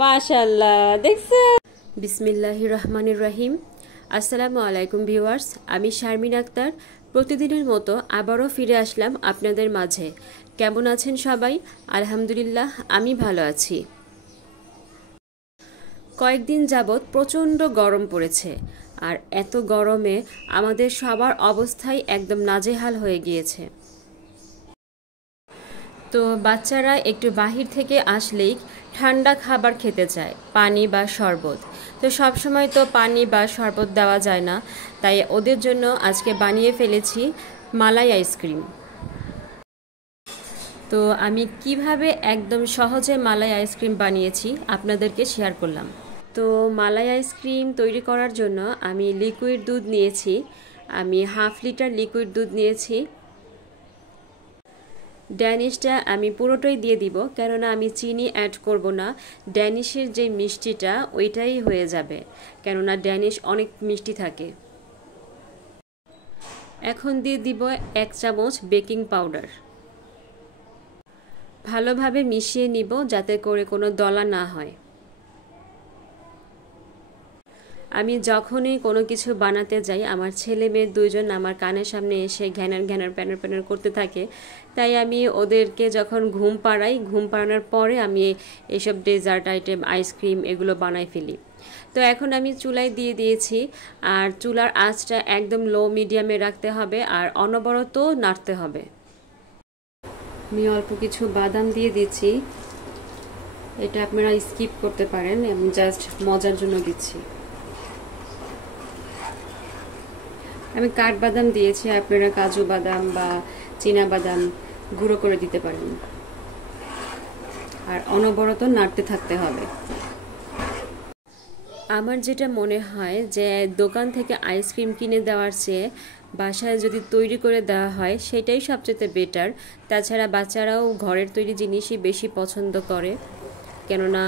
মাশাআল্লাহ দেখছো। বিসমিল্লাহির রহমানির রহিম। আসসালামু আলাইকুম ভিউয়ার্স, আমি শারমিন আক্তার। প্রতিদিনের মতো আবারও ফিরে আসলাম আপনাদের মাঝে। কেমন আছেন সবাই? আলহামদুলিল্লাহ, আমি ভালো আছি। কয়েকদিন যাবৎ প্রচণ্ড গরম পড়েছে, আর এত গরমে আমাদের সবার অবস্থাই একদম নাজেহাল হয়ে গিয়েছে। তো বাচ্চারা একটু বাহির থেকে আসলেই ঠান্ডা খাবার খেতে চায়, পানি বা শরবত। তো সব সময় তো পানি বা শরবত দেওয়া যায় না, তাই ওদের জন্য আজকে বানিয়ে ফেলেছি মালাই আইসক্রিম। তো আমি কিভাবে একদম সহজে মালাই আইসক্রিম বানিয়েছি আপনাদেরকে শেয়ার করলাম। তো মালাই আইসক্রিম তৈরি করার জন্য আমি লিকুইড দুধ নিয়েছি। আমি হাফ লিটার লিকুইড দুধ নিয়েছি। ড্যানিশটা আমি পুরোটাই দিয়ে দিব, কেননা আমি চিনি অ্যাড করব না। ড্যানিশের যে মিষ্টিটা ওইটাই হয়ে যাবে, কেননা ড্যানিশ অনেক মিষ্টি থাকে। এখন দিয়ে দিব 1 চামচ বেকিং পাউডার। ভালোভাবে মিশিয়ে নিব যাতে করে কোনো দলা না হয়। আমি যখনই কোনো কিছু বানাতে যাই, আমার ছেলে মেয়ে দুইজন আমার কানের সামনে এসে ঘ্যানার ঘ্যানার প্যানার প্যানার করতে থাকে। তাই আমি ওদেরকে যখন ঘুম পাড়াই, ঘুম পাড়ানোর পরে আমি এইসব ডেজার্ট আইটেম, আইসক্রিম এগুলো বানাই ফেলি। তো এখন আমি চুলায় দিয়ে দিয়েছি, আর চুলার আঁচটা একদম লো মিডিয়ামে রাখতে হবে, আর অনবরত নাড়তে হবে। আমি অল্প কিছু বাদাম দিয়ে দিচ্ছি, এটা আপনারা স্কিপ করতে পারেন, আমি জাস্ট মজার জন্য দিচ্ছি। আমি কাঠবাদাম দিয়েছি, আপনারা কাজু বাদাম বা চীনা বাদাম গুঁড়ো করে দিতে পারেন। আর অনবরত নাড়তে থাকতে হবে। আমার যেটা মনে হয় যে দোকান থেকে আইসক্রিম কিনে দেওয়ার চেয়ে বাসায় যদি তৈরি করে দেওয়া হয় সেটাই সবচেয়ে বেটার। তাছাড়া বাচ্চারাও ঘরের তৈরি জিনিসই বেশি পছন্দ করে, কেননা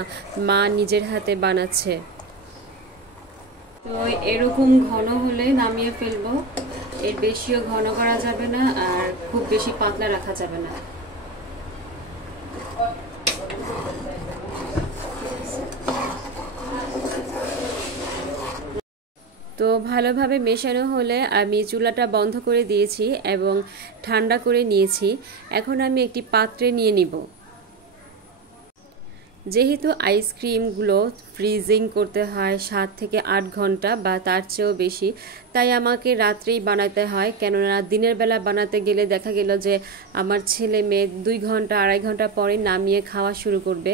মা নিজের হাতে বানাচ্ছে। তো এরকম ঘন হলে নামিয়ে ফেলবো, এর বেশিও ঘন করা যাবে না, আর খুব বেশি পাতলা রাখা যাবে না। তো ভালোভাবে মেশানো হলে আমি চুলাটা বন্ধ করে দিয়েছি এবং ঠান্ডা করে নিয়েছি। এখন আমি একটি পাত্রে নিয়ে নিব। যেহেতু আইসক্রিমগুলো ফ্রিজিং করতে হয় 7 থেকে 8 ঘন্টা বা তার চেয়েও বেশি, তাই আমাকে রাত্রেই বানাতে হয়, কেননা দিনের বেলা বানাতে গেলে দেখা গেল যে আমার ছেলে মেয়ে 2 ঘন্টা 2.5 ঘন্টা পরে নামিয়ে খাওয়া শুরু করবে।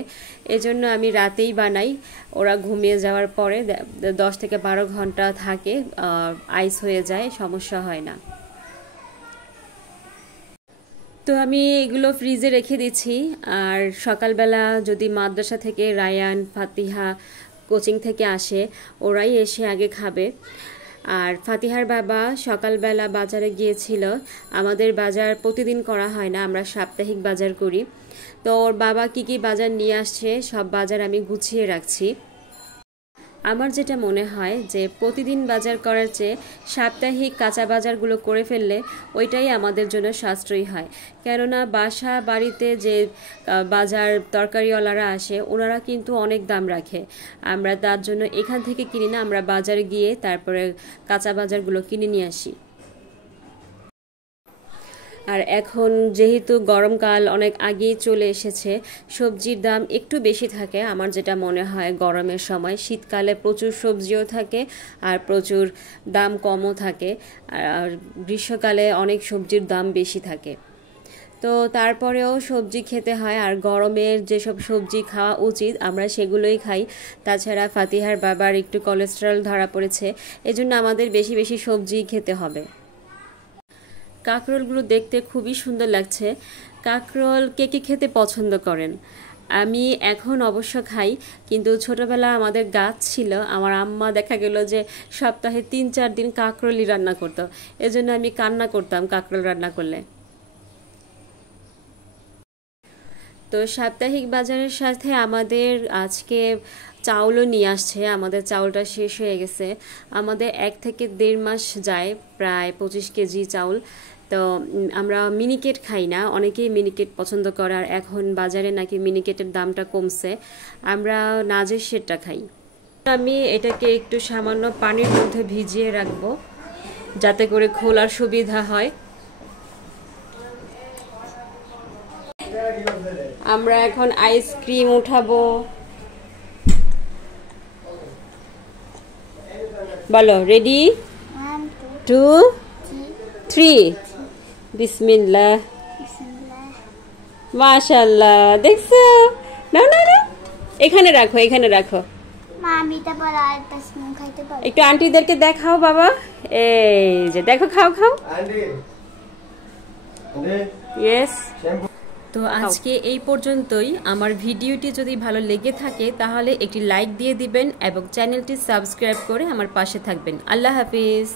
এজন্য আমি রাতেই বানাই। ওরা ঘুমিয়ে যাওয়ার পরে 10 থেকে 12 ঘন্টা থাকে, আইস হয়ে যায়, সমস্যা হয় না। তো আমি এগুলো ফ্রিজে রেখে দিচ্ছি। আর সকালবেলা যদি মাদ্রাসা থেকে রায়ান, ফাতিহা কোচিং থেকে আসে, ওরাই এসে আগে খাবে। আর ফাতিহার বাবা সকালবেলা বাজারে গিয়েছিল। আমাদের বাজার প্রতিদিন করা হয় না, আমরা সাপ্তাহিক বাজার করি। তো ওর বাবা কি কি বাজার নিয়ে আসছে সব বাজার আমি গুছিয়ে রাখছি। আমার যেটা মনে হয় যে প্রতিদিন বাজার করার চেয়ে সাপ্তাহিক কাঁচা বাজারগুলো করে ফেললে ওইটাই আমাদের জন্য সাশ্রয়ী হয়। কেননা বাসা বাড়িতে যে বাজার তরকারিওয়ালারা আসে, ওনারা কিন্তু অনেক দাম রাখে। আমরা তার জন্য এখান থেকে কিনি না, আমরা বাজারে গিয়ে তারপরে কাঁচা বাজারগুলো কিনে নিয়ে আসি। আর এখন যেহেতু গরমকাল অনেক আগেই চলে এসেছে, সবজির দাম একটু বেশি থাকে আমার যেটা মনে হয় গরমের সময়। শীতকালে প্রচুর সবজিও থাকে আর প্রচুর দাম কমও থাকে, আর গ্রীষ্মকালে অনেক সবজির দাম বেশি থাকে। তো তারপরেও সবজি খেতে হয়, আর গরমের যেসব সবজি খাওয়া উচিত আমরা সেগুলোই খাই। তাছাড়া ফাতিহার বাবার একটু কোলেস্টেরল ধরা পড়েছে, এজন্য আমাদের বেশি বেশি সবজি খেতে হবে। কাঁকরোলগুলো দেখতে খুবই সুন্দর লাগছে। কাঁকরোল কে কে খেতে পছন্দ করেন? আমি এখন অবশ্য খাই, কিন্তু ছোটবেলা আমাদের গাছ ছিল। আমার আম্মা দেখা গেল যে সপ্তাহে 3-4 দিন কাঁকরোলই রান্না করতো, এজন্য আমি কান্না করতাম কাঁকরোল রান্না করলে। তো সাপ্তাহিক বাজারের সাথে আমাদের আজকে চাউলও নিয়ে আসছে। আমাদের চাউলটা শেষ হয়ে গেছে। আমাদের 1 থেকে 1.5 মাস যায়, প্রায় 25 কেজি চাউল। তো আমরা মিনিকেট খাই না, অনেকেই মিনিকেট পছন্দ করে, আর এখন বাজারে নাকি মিনিকেটের দামটা কমছে, আমরা নাজেসেরটা খাই। আমি এটাকে একটু সামান্য পানির মধ্যে ভিজিয়ে রাখবো যাতে করে খোলার সুবিধা হয়। আমরা এখন আইসক্রিম উঠাবো। বলো, রেডি 1 2 2 3 বিসমিল্লাহ। মাশাআল্লাহ, দেখছো? না না না, এখানে রাখো, এখানে রাখো। মা আমি এটা পর আরেকটা স্পুন খাইতে পারি? একটু আন্টিদেরকে দেখাও বাবা, এই যে দেখো, খাও খাও। ইয়েস। তো আজকে এই পর্যন্তই। আমার ভিডিওটি যদি ভালো লেগে থাকে তাহলে একটি লাইক দিয়ে দিবেন এবং চ্যানেলটি সাবস্ক্রাইব করে আমার পাশে থাকবেন। আল্লাহ হাফিজ।